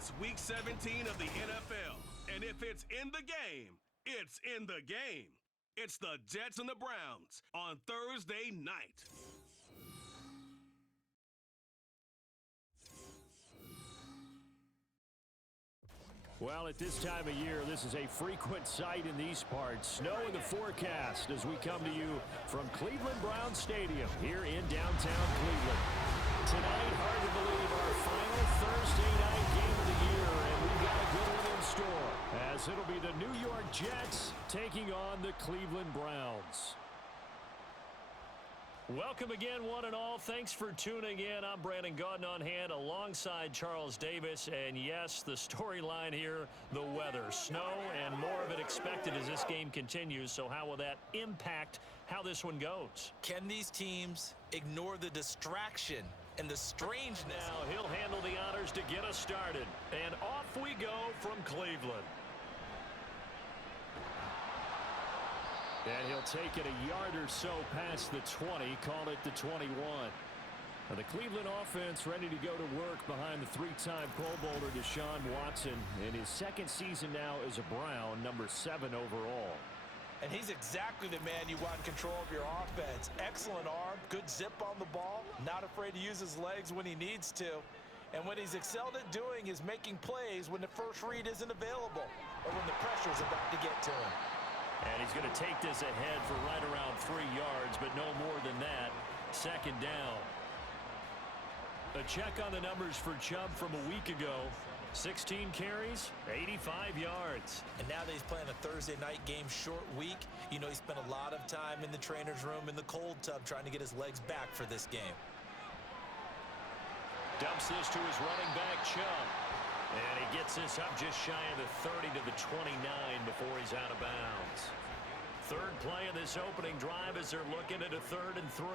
It's Week 17 of the NFL, and if it's in the game, it's in the game. It's the Jets and the Browns on Thursday night. Well, at this time of year, this is a frequent sight in these parts. Snow in the forecast as we come to you from Cleveland Browns Stadium here in downtown Cleveland. Tonight, hard to believe, our final Thursday night game of the year, and we've got a good one in store, as it'll be the New York Jets taking on the Cleveland Browns. Welcome again, one and all. Thanks for tuning in. I'm Brandon Gaudin on hand alongside Charles Davis. And yes, the storyline here, the weather. Snow and more of it expected as this game continues. So how will that impact how this one goes? Can these teams ignore the distraction and the strangeness? Now he'll handle the honors to get us started. And off we go from Cleveland. And he'll take it a yard or so past the 20, call it the 21. Now the Cleveland offense ready to go to work behind the three-time Pro Bowler Deshaun Watson in his second season now as a Brown, number 7 overall. And he's exactly the man you want in control of your offense. Excellent arm, good zip on the ball, not afraid to use his legs when he needs to. And what he's excelled at doing is making plays when the first read isn't available or when the pressure's about to get to him. And he's going to take this ahead for right around 3 yards, but no more than that. Second down. A check on the numbers for Chubb from a week ago. 16 carries, 85 yards. And now that he's playing a Thursday night game, short week, you know he spent a lot of time in the trainer's room in the cold tub trying to get his legs back for this game. Dumps this to his running back, Chubb. And he gets this up just shy of the 30 to the 29 before he's out of bounds. Third play of this opening drive as they're looking at a 3rd and 3.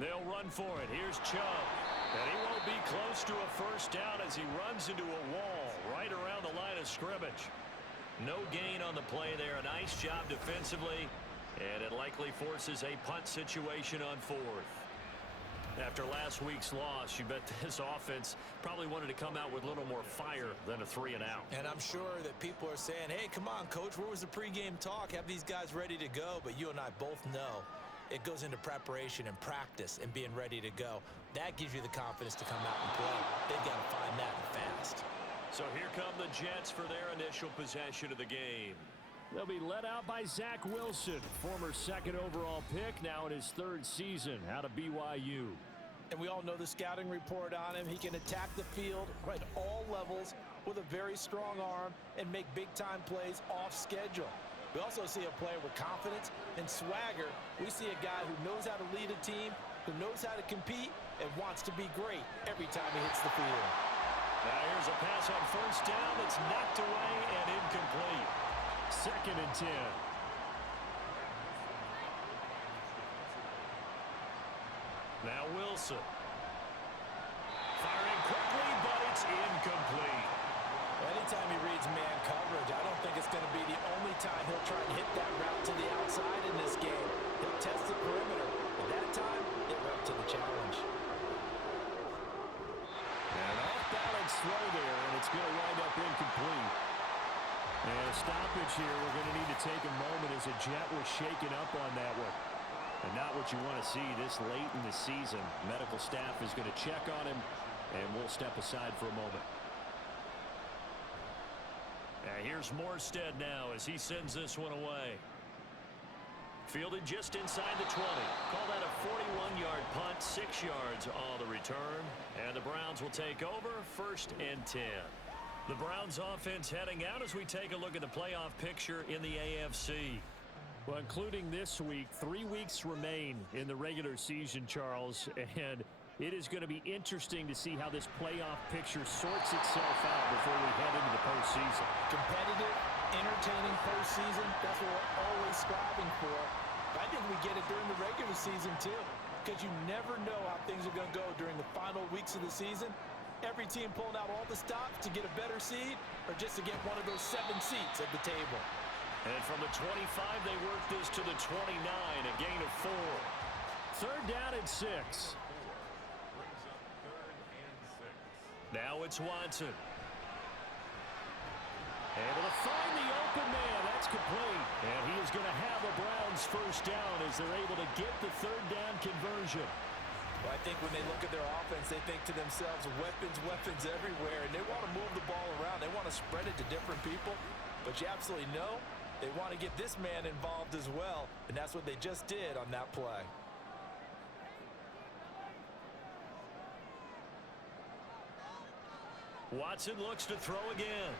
They'll run for it. Here's Chubb. And he won't be close to a first down as he runs into a wall right around the line of scrimmage. No gain on the play there. A nice job defensively. And it likely forces a punt situation on 4th. After last week's loss, you bet this offense probably wanted to come out with a little more fire than a 3-and-out. And I'm sure that people are saying, hey, come on, Coach, where was the pregame talk? Have these guys ready to go? But you and I both know it goes into preparation and practice and being ready to go. That gives you the confidence to come out and play. They've got to find that fast. So here come the Jets for their initial possession of the game. They'll be led out by Zach Wilson, former 2nd overall pick, now in his 3rd season out of BYU. And we all know the scouting report on him. He can attack the field at all levels with a very strong arm and make big-time plays off schedule. We also see a player with confidence and swagger. We see a guy who knows how to lead a team, who knows how to compete, and wants to be great every time he hits the field. Now here's a pass on first down that's knocked away and incomplete. 2nd and 10. Now Wilson. Firing quickly, but it's incomplete. Anytime he reads man coverage, I don't think it's going to be the only time he'll try and hit that route to the outside in this game. He'll test the perimeter, but that time, it went up to the challenge. And off-balance throw there, and it's going to wind up incomplete. And a stoppage here. We're going to need to take a moment as a Jet was shaken up on that one. And not what you want to see this late in the season. Medical staff is going to check on him, and we'll step aside for a moment. And here's Morstead now as he sends this one away. Fielded just inside the 20. Call that a 41-yard punt, 6 yards on the return. And the Browns will take over, 1st and 10. The Browns offense heading out as we take a look at the playoff picture in the AFC. Well, including this week, 3 weeks remain in the regular season, Charles, and it is going to be interesting to see how this playoff picture sorts itself out before we head into the postseason. Competitive, entertaining postseason, that's what we're always striving for. I think we get it during the regular season, too, because you never know how things are going to go during the final weeks of the season. Every team pulling out all the stops to get a better seed or just to get one of those 7 seats at the table. And from the 25, they work this to the 29, a gain of 4. 3rd down and 6. Now it's Watson. Able to find the open man. That's complete. And he is going to have a Browns first down as they're able to get the third down conversion. Well, I think when they look at their offense, they think to themselves, weapons everywhere, and they want to move the ball around. They want to spread it to different people, but you absolutely know they want to get this man involved as well, and that's what they just did on that play. Watson looks to throw again.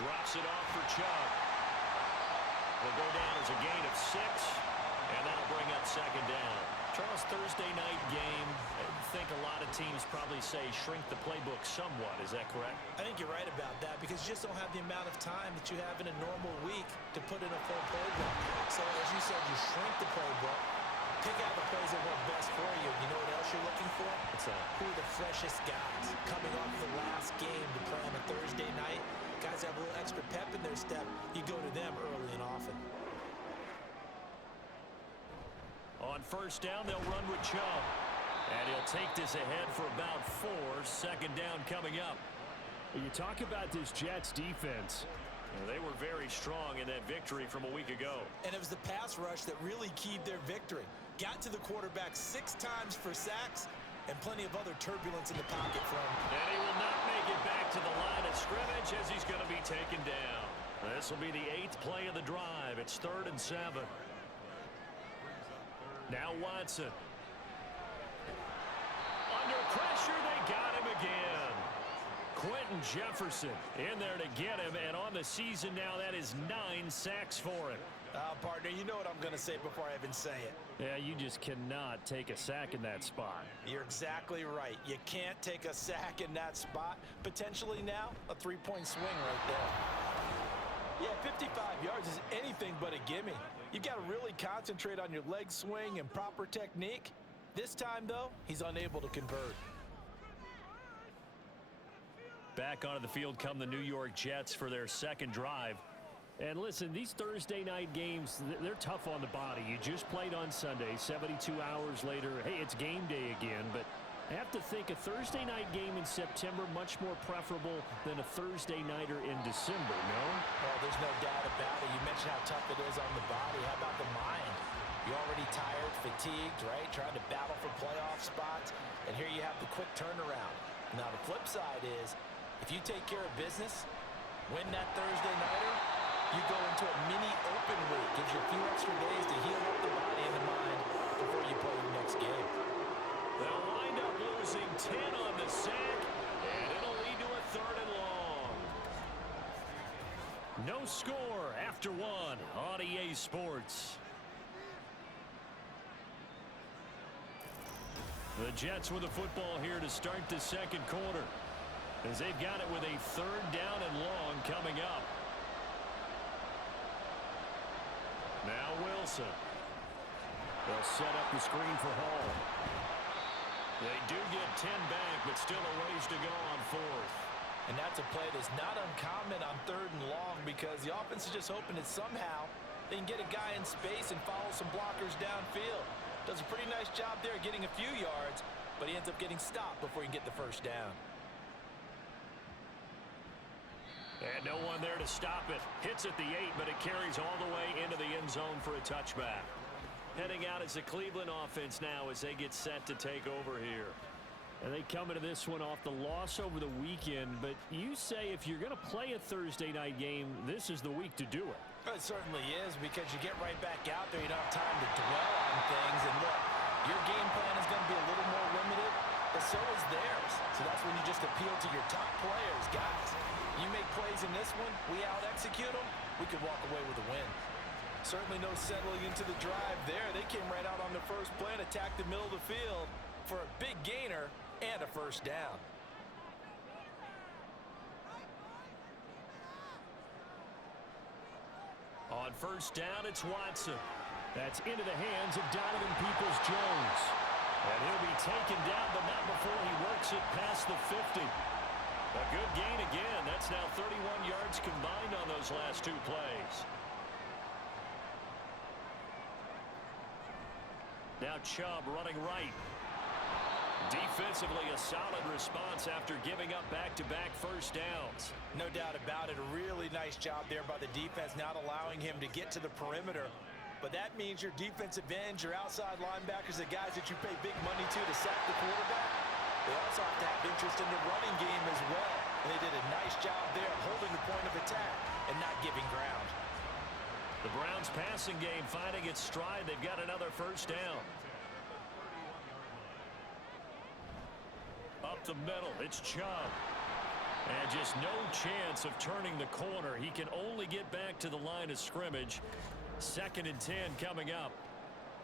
Drops it off for Chubb. Will go down as a gain of 6, and that'll bring up second down. Charles, Thursday night game, I think a lot of teams probably say shrink the playbook somewhat. Is that correct? I think you're right about that because you just don't have the amount of time that you have in a normal week to put in a full playbook. So as you said, you shrink the playbook, pick out the plays that work best for you. You know what else you're looking for? Who are the freshest guys coming off the last game to play on a Thursday night? Guys have a little extra pep in their step. You go to them early and often. On first down, they'll run with Chubb. And he'll take this ahead for about 4. Second down coming up. When you talk about this Jets defense, they were very strong in that victory from a week ago. And it was the pass rush that really keyed their victory. Got to the quarterback 6 times for sacks and plenty of other turbulence in the pocket for him. And he will not make it back to the line of scrimmage as he's going to be taken down. This will be the 8th play of the drive. It's 3rd and 7. Now Watson. Under pressure, they got him again. Quentin Jefferson in there to get him, and on the season now, that is 9 sacks for him. Partner, you know what I'm going to say before I even say it. yeah, you just cannot take a sack in that spot. You're exactly right. You can't take a sack in that spot. Potentially now, a 3-point swing right there. Yeah, 55 yards is anything but a gimme. You've got to really concentrate on your leg swing and proper technique. This time, though, he's unable to convert. Back onto the field come the New York Jets for their second drive. And listen, these Thursday night games, they're tough on the body. You just played on Sunday, 72 hours later. Hey, it's game day again, but I have to think a Thursday night game in September much more preferable than a Thursday nighter in December, no? Oh, there's no doubt about it. You mentioned how tough it is on the body. How about the mind? You're already tired, fatigued, right? Trying to battle for playoff spots. And here you have the quick turnaround. Now, the flip side is, if you take care of business, win that Thursday nighter, you go into a mini open week. Gives you a few extra days to heal up the body and the mind before you play your next game. They'll wind up losing 10 on the sack, and it'll lead to a 3rd and long. No score after 1 on EA Sports. The Jets with the football here to start the second quarter, as they've got it with a 3rd down and long coming up. Now Wilson. They'll set up the screen for Hall. They do get 10 back, but still a ways to go on 4th. And that's a play that's not uncommon on 3rd and long because the offense is just hoping that somehow they can get a guy in space and follow some blockers downfield. Does a pretty nice job there getting a few yards, but he ends up getting stopped before he can get the first down. And no one there to stop it. Hits at the 8, but it carries all the way into the end zone for a touchback. Heading out is the Cleveland offense now as they get set to take over here. And they come into this one off the loss over the weekend, but you say if you're going to play a Thursday night game, this is the week to do it. It certainly is because you get right back out there. You don't have time to dwell on things. And look, your game plan is going to be a little more limited, but so is theirs. So that's when you just appeal to your top players. Guys, you make plays in this one, we out-execute them, we could walk away with a win. Certainly no settling into the drive there. They came right out on the first play and attacked the middle of the field for a big gainer and a first down. On first down, it's Watson. That's into the hands of Donovan Peoples-Jones. And he'll be taken down, but not before he works it past the 50. A good gain again. That's now 31 yards combined on those last 2 plays. Now Chubb running right. Defensively, a solid response after giving up back-to-back first downs. No doubt about it. A really nice job there by the defense, not allowing him to get to the perimeter. But that means your defensive ends, your outside linebackers, the guys that you pay big money to sack the quarterback, they also have to have interest in the running game as well. And they did a nice job there of holding the point of attack and not giving ground. The Browns passing game finding its stride. They've got another first down. Up the middle, it's Chubb. And just no chance of turning the corner. He can only get back to the line of scrimmage. 2nd and 10 coming up.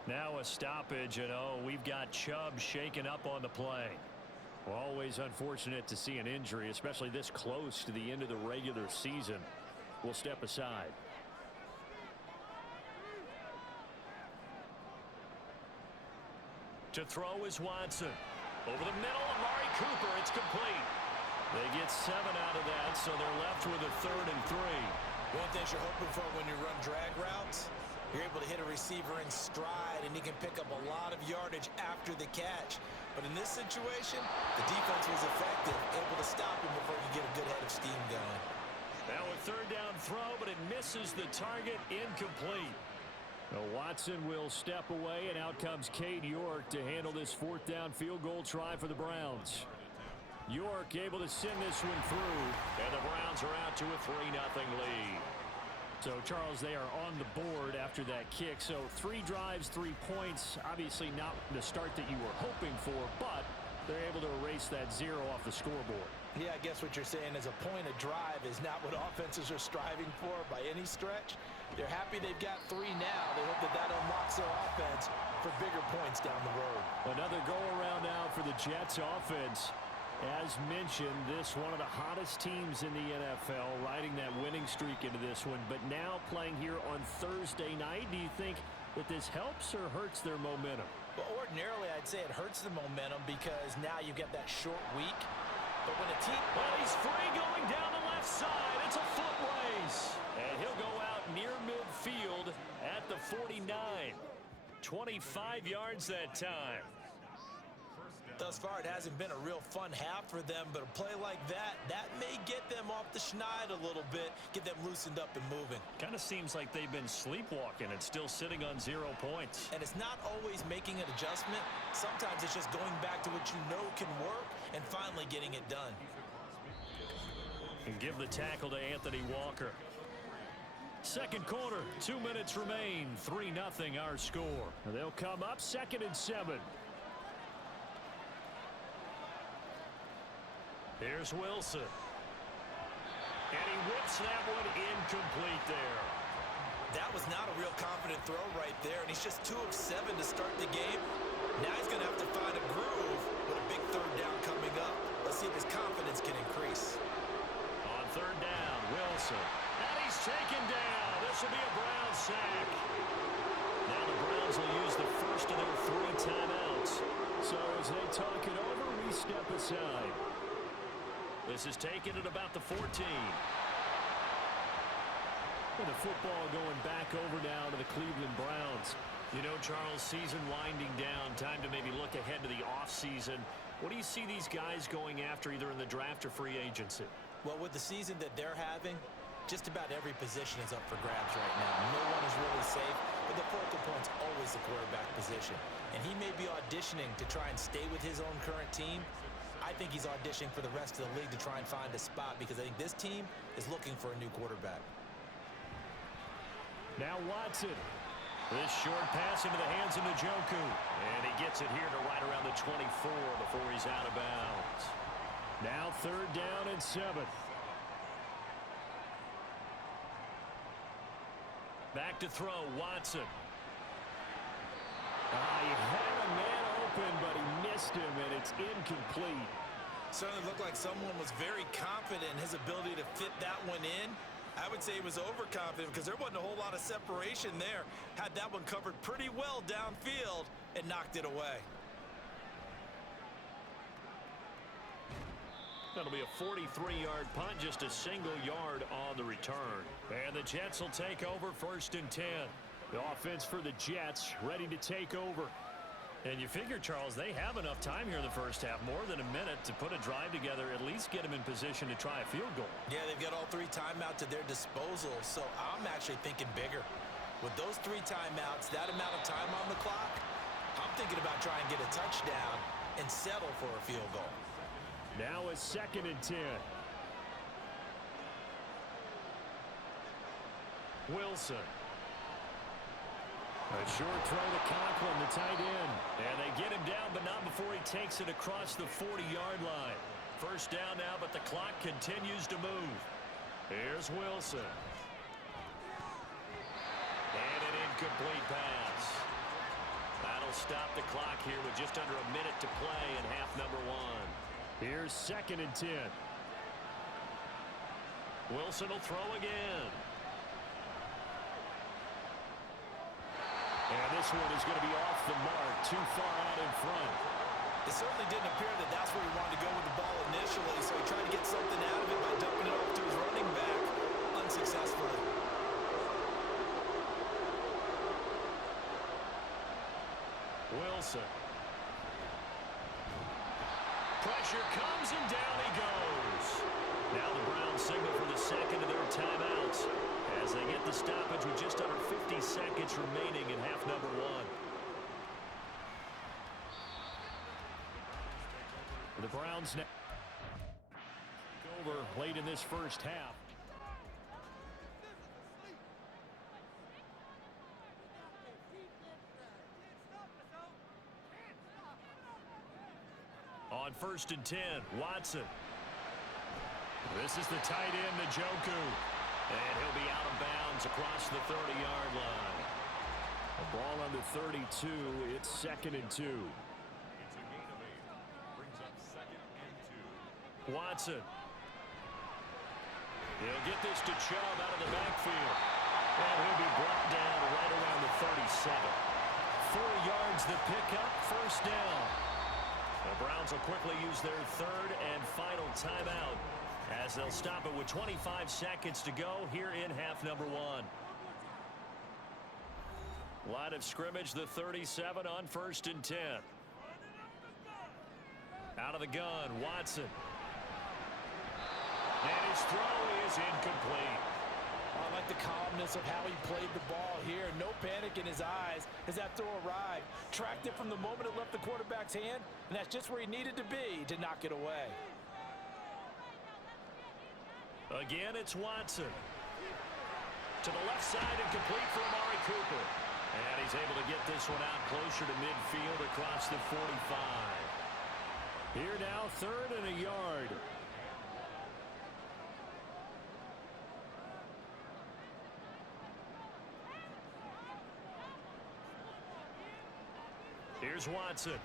Now a stoppage, and we've got Chubb shaken up on the play. Always unfortunate to see an injury, especially this close to the end of the regular season. We'll step aside. To throw is Watson. Over the middle, Amari Cooper, it's complete. They get 7 out of that, so they're left with a 3rd and 3. One thing you're hoping for when you run drag routes, you're able to hit a receiver in stride, and he can pick up a lot of yardage after the catch. But in this situation, the defense was effective, able to stop him before he could get a good head of steam going. Now a 3rd down throw, but it misses the target, incomplete. Now Watson will step away, and out comes Cade York to handle this 4th down field goal try for the Browns. York able to send this one through, and the Browns are out to a 3-0 lead. So, Charles, they are on the board after that kick. So 3 drives, 3 points. Obviously not the start that you were hoping for, but they're able to erase that 0 off the scoreboard. Yeah, I guess what you're saying is a point of drive is not what offenses are striving for by any stretch. They're happy they've got 3 now. They hope that unlocks their offense for bigger points down the road. Another go-around now for the Jets offense. As mentioned, this one of the hottest teams in the NFL, riding that winning streak into this one, but now playing here on Thursday night. Do you think that this helps or hurts their momentum? Well, ordinarily, I'd say it hurts the momentum because now you get that short week. But when a team... Well, he's free going down the left side. It's a foot race. And he'll go out near midfield at the 49. 25 yards that time. Thus far, it hasn't been a real fun half for them, but a play like that may get them off the schneid a little bit, get them loosened up and moving. Kind of seems like they've been sleepwalking and still sitting on 0 points. And it's not always making an adjustment. Sometimes it's just going back to what you know can work and finally getting it done. And give the tackle to Anthony Walker. 2nd quarter, 2 minutes remain. 3-0 our score. They'll come up 2nd and 7. Here's Wilson. And he whips that one incomplete there. That was not a real confident throw right there, and he's just 2 of 7 to start the game. Now he's going to have to find a groove with a big 3rd down coming up. Let's see if his confidence can increase. On 3rd down, Wilson. And he's taken down. This will be a Browns sack. Now the Browns will use the first of their 3 timeouts. So as they talk it over, we step aside. This is taken at about the 14. And the football going back over now to the Cleveland Browns. You know, Charles, season winding down, time to maybe look ahead to the offseason. What do you see these guys going after either in the draft or free agency? Well, with the season that they're having, just about every position is up for grabs right now. No one is really safe, but the focal point's always the quarterback position. And he may be auditioning to try and stay with his own current team. I think he's auditioning for the rest of the league to try and find a spot because I think this team is looking for a new quarterback. Now Watson. This short pass into the hands of Njoku. And he gets it here to right around the 24 before he's out of bounds. Now 3rd down and 7. Back to throw, Watson. He had a man open, but he missed him, and it's incomplete. Certainly looked like someone was very confident in his ability to fit that one in. I would say he was overconfident because there wasn't a whole lot of separation there. Had that one covered pretty well downfield and knocked it away. That'll be a 43-yard punt, just a single yard on the return. And the Jets will take over 1st and 10. The offense for the Jets ready to take over. And you figure, Charles, they have enough time here in the first half, more than a minute, to put a drive together, at least get them in position to try a field goal. Yeah, they've got all 3 timeouts at their disposal, so I'm actually thinking bigger. With those 3 timeouts, that amount of time on the clock, I'm thinking about trying to get a touchdown and settle for a field goal. Now a 2nd and 10. Wilson. A short throw to Conklin, the tight end. And they get him down, but not before he takes it across the 40-yard line. First down now, but the clock continues to move. Here's Wilson. And an incomplete pass. That'll stop the clock here with just under a minute to play in half number 1. Here's 2nd and 10. Wilson will throw again. And this one is going to be off the mark, too far out in front. It certainly didn't appear that that's where he wanted to go with the ball initially, so he tried to get something out of it by dumping it off to his running back unsuccessfully. Wilson. Pressure comes and down he goes. Now the Browns signal for the second of their timeouts as they get the stoppage with just under 50 seconds remaining in half number 1. The Browns now over late in this first half. On 1st and 10, Watson. This is the tight end, Njoku. And he'll be out of bounds across the 30-yard line. A ball under 32. It's 2nd and 2. Watson. He'll get this to Chubb out of the backfield. And he'll be brought down right around the 37. 4 yards the pickup, first down. The Browns will quickly use their 3rd and final timeout as they'll stop it with 25 seconds to go here in half number 1. Line of scrimmage, the 37 on 1st and 10. Out of the gun, Watson. And his throw is incomplete. I like the calmness of how he played the ball here. No panic in his eyes as that throw arrived. Tracked it from the moment it left the quarterback's hand, and that's just where he needed to be to knock it away. Again, it's Watson. To the left side and complete for Amari Cooper. And he's able to get this one out closer to midfield across the 45. Here now, 3rd and a yard. Here's Watson.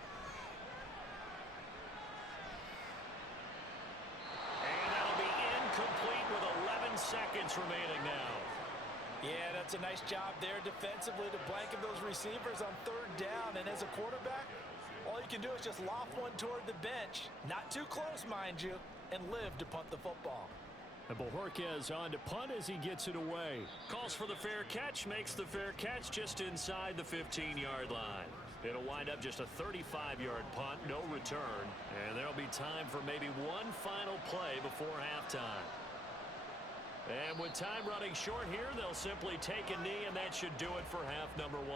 And that'll be incomplete with 11 seconds remaining now. Yeah, that's a nice job there defensively to blanket those receivers on 3rd down. And as a quarterback, all you can do is just loft one toward the bench. Not too close, mind you, and live to punt the football. And Bojorquez on to punt as he gets it away. Calls for the fair catch, makes the fair catch just inside the 15-yard line. It'll wind up just a 35-yard punt, no return, and there'll be time for maybe one final play before halftime. And with time running short here, they'll simply take a knee, and that should do it for half number 1.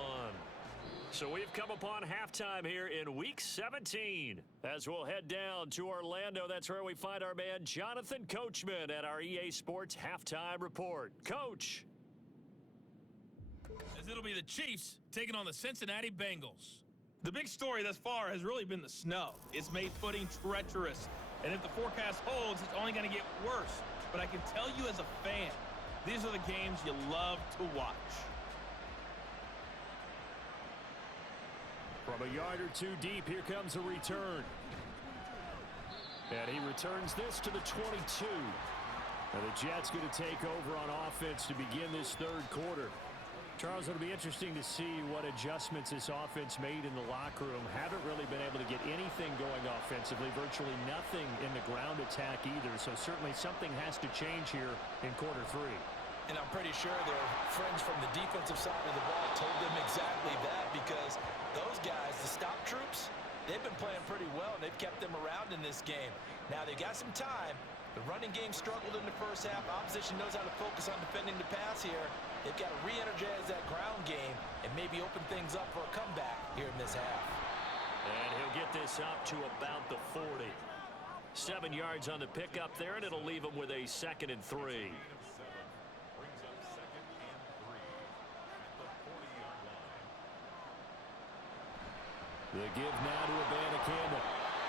So we've come upon halftime here in Week 17. As we'll head down to Orlando, that's where we find our man Jonathan Coachman at our EA Sports Halftime Report. Coach. As it'll be the Chiefs taking on the Cincinnati Bengals. The big story thus far has really been the snow. It's made footing treacherous, and if the forecast holds, it's only going to get worse. But I can tell you as a fan, these are the games you love to watch. From a yard or 2 deep, here comes a return. And he returns this to the 22. And the Jets going to take over on offense to begin this 3rd quarter. Charles, it'll be interesting to see what adjustments this offense made in the locker room. Haven't really been able to get anything going offensively, virtually nothing in the ground attack either. So certainly something has to change here in quarter 3. And I'm pretty sure their friends from the defensive side of the ball told them exactly that, because those guys, the stop kept them around in this game. Now, they got some time. The running game struggled in the first half. Opposition knows how to focus on defending the pass here. They've got to re-energize that ground game and maybe open things up for a comeback here in this half. And he'll get this up to about the 40. 7 yards on the pickup there, and it'll leave him with a 2nd and 3. The give now to Abanikanda.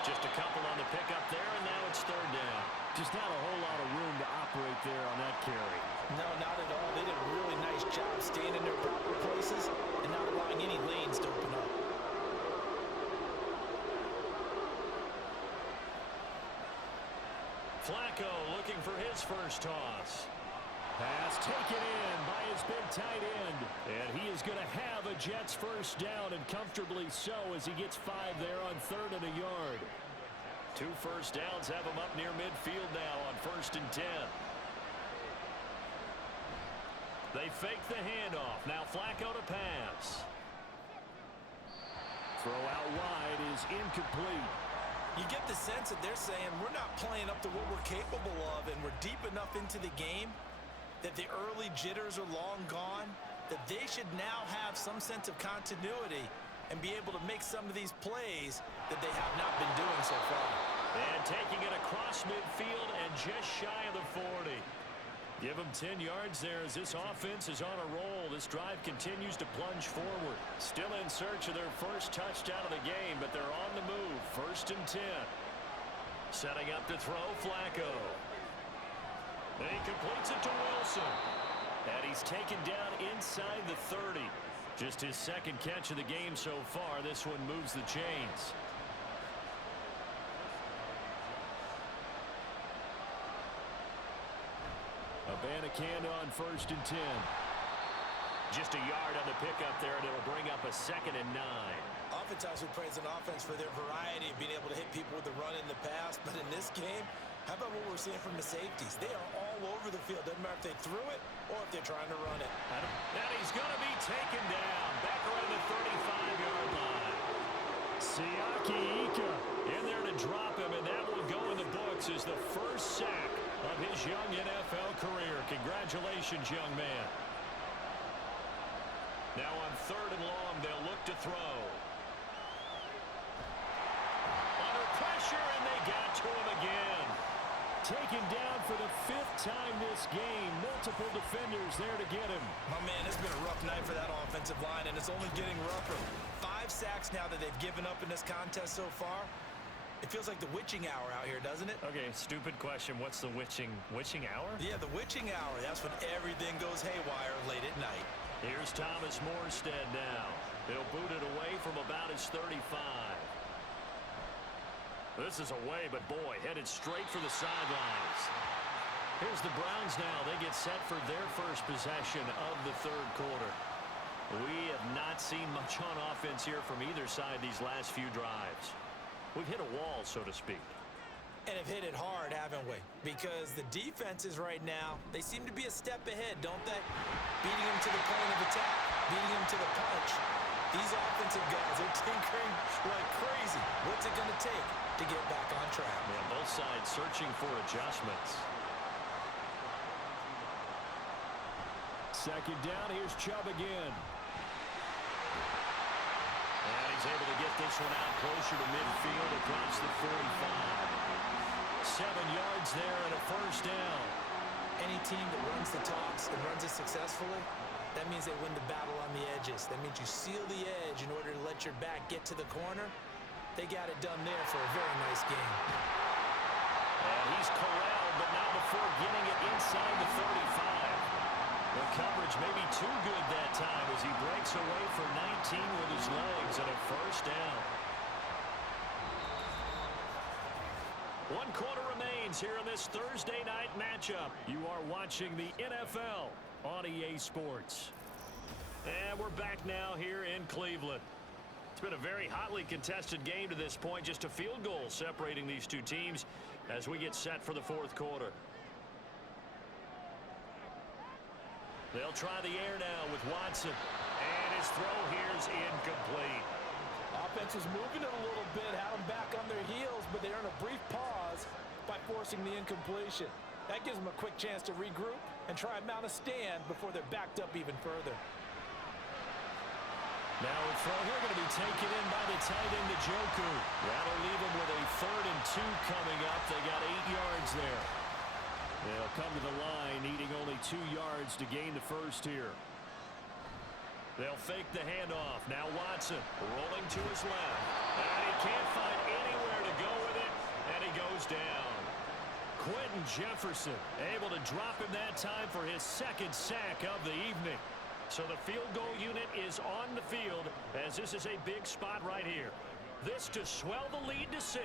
Just a couple on the pickup there, and now it's 3rd down. Just not a whole lot of room to operate there on that carry. No, not at all. They did a really nice job staying in their proper places and not allowing any lanes to open up. Flacco looking for his first toss. Pass taken in by his big tight end. And he is going to have a Jets first down, and comfortably so, as he gets 5 there on 3rd and a yard. 2 first downs have him up near midfield now on 1st and 10. They fake the handoff. Now Flacco to pass. Throw out wide is incomplete. You get the sense that they're saying we're not playing up to what we're capable of, and we're deep enough into the game that the early jitters are long gone, that they should now have some sense of continuity and be able to make some of these plays that they have not been doing so far. And taking it across midfield and just shy of the 40. Give them 10 yards there as this offense is on a roll. This drive continues to plunge forward. Still in search of their first touchdown of the game, but they're on the move. 1st and 10. Setting up to throw Flacco. And he completes it to Wilson. And he's taken down inside the 30. Just his 2nd catch of the game so far. This one moves the chains. Abanikanda on 1st and 10. Just a yard on the pickup there, and it'll bring up a 2nd and 9. Oftentimes we praise an offense for their variety of being able to hit people with the run in the pass, but in this game, how about what we're seeing from the safeties? They are all over the field. Doesn't matter if they threw it or if they're trying to run it. And he's going to be taken down back around the 35-yard line. Siaki Ika In there to drop him, and that will go in the books as the first sack of his young NFL career. Congratulations, young man. Now on 3rd and long, they'll look to throw. Under pressure, and they got to him again. taken down for the 5th time this game. Multiple defenders there to get him. My man, it's been a rough night for that offensive line, and it's only getting rougher. 5 sacks now that they've given up in this contest so far. It feels like the witching hour out here, doesn't it? Okay, stupid question. What's the witching hour? Yeah, the witching hour. That's when everything goes haywire late at night. Here's Thomas Morstead now. He'll boot it away from about his 35. This is away, but boy, headed straight for the sidelines. Here's the Browns now. They get set for their first possession of the 3rd quarter. We have not seen much on offense here from either side these last few drives. We've hit a wall, so to speak. And have hit it hard, haven't we? Because the defenses right now, they seem to be a step ahead, don't they? Beating them to the point of attack, beating them to the punch. These offensive guys are tinkering like crazy. What's it going to take to get back on track? Yeah, both sides searching for adjustments. 2nd down, here's Chubb again. And he's able to get this one out closer to midfield across the 45. 7 yards there and a first down. Any team that runs the toss and runs it successfully, that means they win the battle on the edges. That means you seal the edge in order to let your back get to the corner. They got it done there for a very nice game. And he's corralled, but not before getting it inside the 35. The coverage may be too good that time as he breaks away for 19 with his legs and a first down. 1 quarter remains here in this Thursday night matchup. You are watching the NFL on EA Sports. And we're back now here in Cleveland. It's been a very hotly contested game to this point. Just a field goal separating these two teams as we get set for the 4th quarter. They'll try the air now with Watson. And his throw here is incomplete. offense was moving it a little bit, had them back on their heels, but they earned a brief pause by forcing the incompletion. That gives them a quick chance to regroup and try and mount a stand before they're backed up even further. Now a throw here going to be taken in by the tight end, Njoku. That'll leave them with a 3rd and 2 coming up. They got 8 yards there. They'll come to the line, needing only 2 yards to gain the first here. They'll fake the handoff. Now Watson rolling to his left. And he can't find anywhere to go with it, and he goes down. Quentin Jefferson able to drop him that time for his 2nd sack of the evening. So the field goal unit is on the field as this is a big spot right here. This to swell the lead to 6.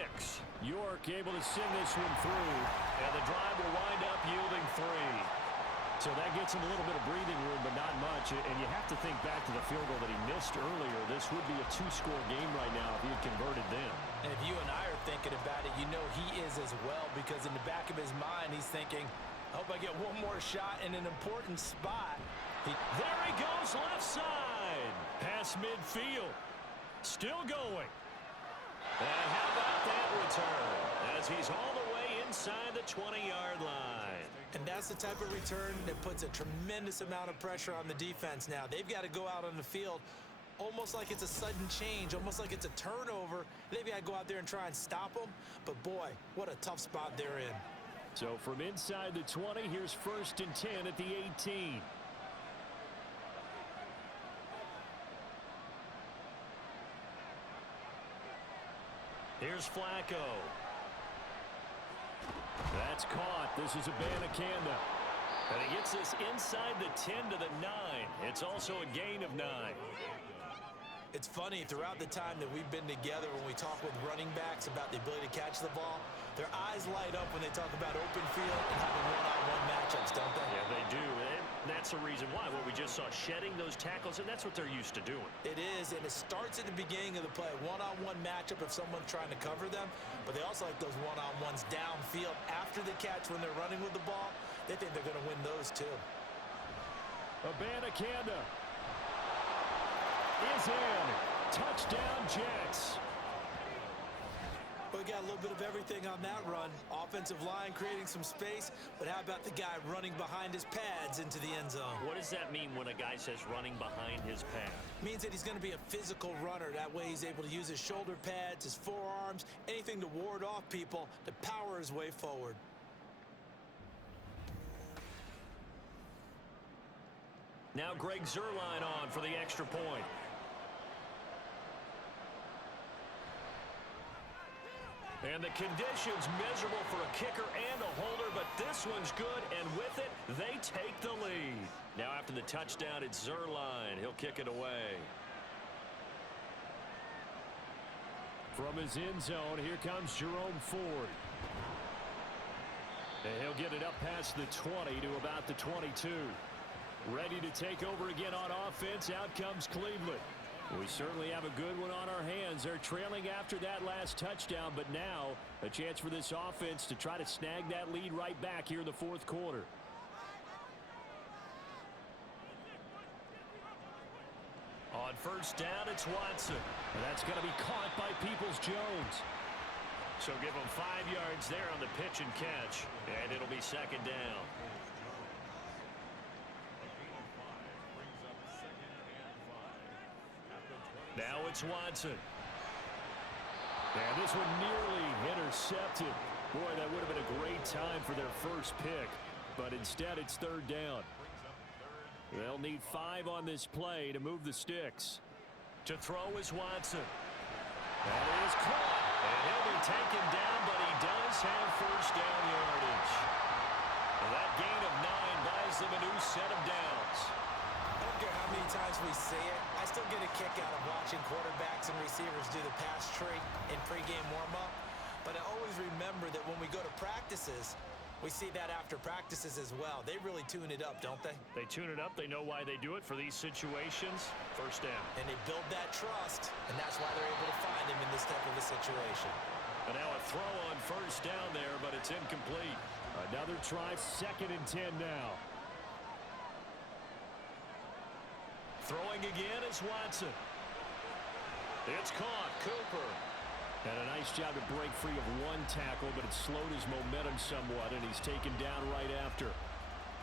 York able to send this one through. And the drive will wind up yielding 3. So that gets him a little bit of breathing room, but not much. And you have to think back to the field goal that he missed earlier. This would be a 2-score game right now if he had converted then. And if you and I are thinking about it, you know he is as well, because in the back of his mind, he's thinking, I hope I get one more shot in an important spot. There he goes, left side. Past midfield. Still going. And how about that return? As he's all the way inside the 20-yard line. And that's the type of return that puts a tremendous amount of pressure on the defense now. They've got to go out on the field almost like it's a sudden change, almost like it's a turnover. They've got to go out there and try and stop them. But, boy, what a tough spot they're in. So from inside the 20, here's 1st and 10 at the 18. Here's Flacco. That's caught. This is Abanikanda. And he gets this inside the 10 to the 9. It's also a gain of 9. It's funny, throughout the time that we've been together, when we talk with running backs about the ability to catch the ball, their eyes light up when they talk about open field and having one-on-one matchups, don't they? Yeah, they do. And that's the reason why. What we just saw, shedding those tackles, and that's what they're used to doing. It is, and it starts at the beginning of the play. One-on-one matchup if someone's trying to cover them, but they also like those one-on-ones downfield after the catch when they're running with the ball. They think they're going to win those too. Abanikanda is in. Touchdown, Jets. We got a little bit of everything on that run. Offensive line creating some space, but how about the guy running behind his pads into the end zone? What does that mean when a guy says running behind his pad? Means that he's going to be a physical runner. That way he's able to use his shoulder pads, his forearms, anything to ward off people to power his way forward. Now Greg Zuerlein on for the extra point. And the conditions miserable for a kicker and a holder, but this one's good, and with it, they take the lead. Now after the touchdown, it's Zuerlein. He'll kick it away. From his end zone, here comes Jerome Ford. And he'll get it up past the 20 to about the 22. Ready to take over again on offense. Out comes Cleveland. We certainly have a good one on our hands. They're trailing after that last touchdown, but now a chance for this offense to try to snag that lead right back here in the 4th quarter. On 1st down, it's Watson. And that's going to be caught by Peoples-Jones. So give him 5 yards there on the pitch and catch, and it'll be 2nd down. Now it's Watson. And this one nearly intercepted. Boy, that would have been a great time for their first pick. But instead, it's 3rd down. They'll need 5 on this play to move the sticks. To throw is Watson. That is caught. And he'll be taken down, but he does have 1st down yardage. And that gain of 9 buys them a new set of downs. I don't care how many times we see it. I still get a kick out of watching quarterbacks and receivers do the pass tree in pregame warm-up. But I always remember that when we go to practices, we see that after practices as well. They really tune it up, don't they? They tune it up. They know why they do it for these situations. 1st down. And they build that trust, and that's why they're able to find him in this type of a situation. And now a throw on 1st down there, but it's incomplete. Another try, 2nd and 10 now. Throwing again is Watson. It's caught. Cooper. And a nice job to break free of one tackle, but it slowed his momentum somewhat, and he's taken down right after.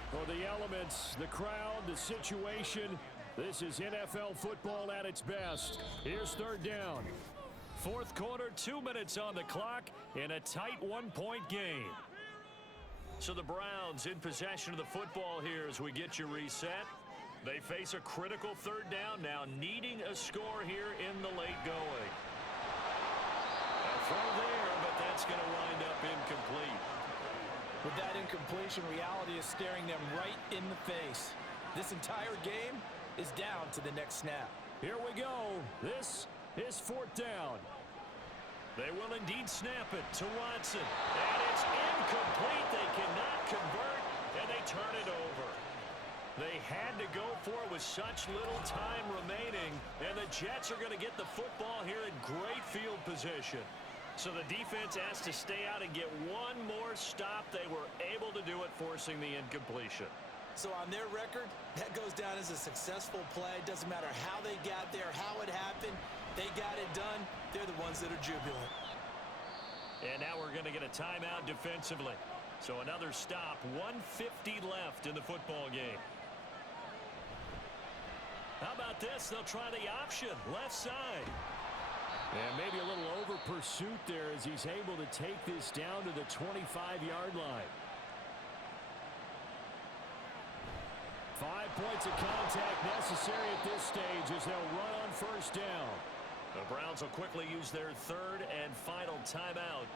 For the elements, the crowd, the situation, this is NFL football at its best. Here's third down. Fourth quarter, 2 minutes on the clock in a tight one-point game. So the Browns in possession of the football here as we get you reset. They face a critical third down now, needing a score here in the late going. A throw there, but that's going to wind up incomplete. With that incompletion, reality is staring them right in the face. This entire game is down to the next snap. Here we go. This is fourth down. They will indeed snap it to Watson. And it's incomplete. They cannot convert, and they turn it over. They had to go for it with such little time remaining, and the Jets are going to get the football here in great field position. So the defense has to stay out and get one more stop. They were able to do it, forcing the incompletion. So on their record, that goes down as a successful play. It doesn't matter how they got there, how it happened. They got it done. They're the ones that are jubilant. And now we're going to get a timeout defensively. So another stop, 1:50 left in the football game. How about this? They'll try the option, left side. And maybe a little over pursuit there as he's able to take this down to the 25-yard line. 5 points of contact necessary at this stage as they'll run on first down. The Browns will quickly use their third and final timeout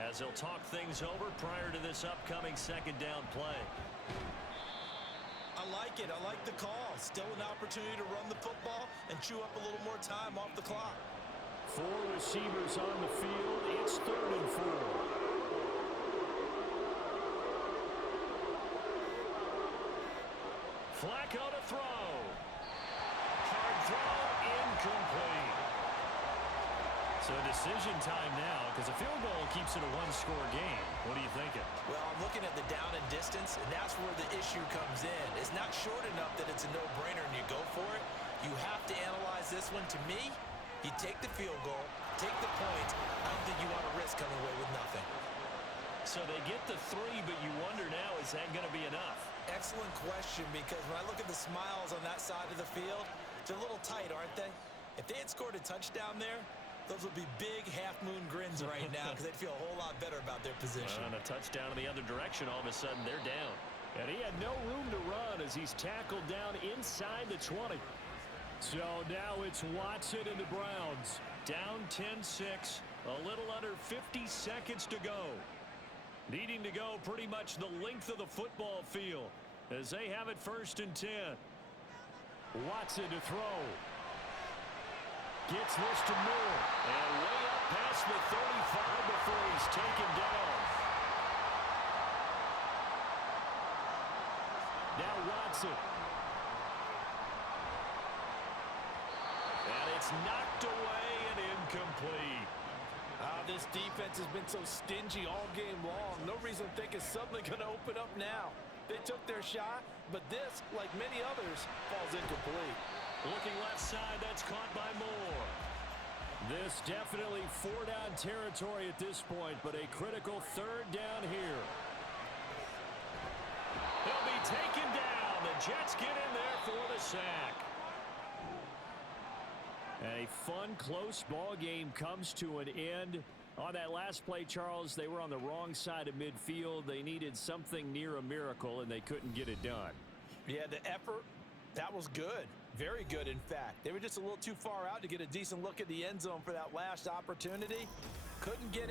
as they'll talk things over prior to this upcoming second down play. I like it. I like the call. Still an opportunity to run the football and chew up a little more time off the clock. 4 receivers on the field. It's 3rd and 4. Flacco to throw. Hard throw, incomplete. So decision time now, because a field goal keeps it a one-score game. What are you thinking? Well, I'm looking at the down and distance, and that's where the issue comes in. It's not short enough that it's a no-brainer and you go for it. You have to analyze this one. To me, you take the field goal, take the points. I don't think you want to risk coming away with nothing. So they get the 3, but you wonder now, is that going to be enough? Excellent question, because when I look at the smiles on that side of the field, they're a little tight, aren't they? If they had scored a touchdown there, those would be big half-moon grins right now because they'd feel a whole lot better about their position. And a touchdown in the other direction, all of a sudden they're down. And he had no room to run as he's tackled down inside the 20. So now it's Watson and the Browns. Down 10-6, a little under 50 seconds to go. Needing to go pretty much the length of the football field as they have it 1st and 10. Watson to throw. Gets this to Moore. And way up past the 35 before he's taken down. Now Watson. And it's knocked away and incomplete. This defense has been so stingy all game long. No reason to think it's suddenly going to open up now. They took their shot, but this, like many others, falls incomplete. Looking left side, that's caught by Moore. This definitely 4-down territory at this point, but a critical 3rd down here. He'll be taken down. The Jets get in there for the sack. A fun, close ball game comes to an end. On that last play, Charles, they were on the wrong side of midfield. They needed something near a miracle, and they couldn't get it done. Yeah, the effort, that was good. Very good, in fact. They were just a little too far out to get a decent look at the end zone for that last opportunity. Couldn't get it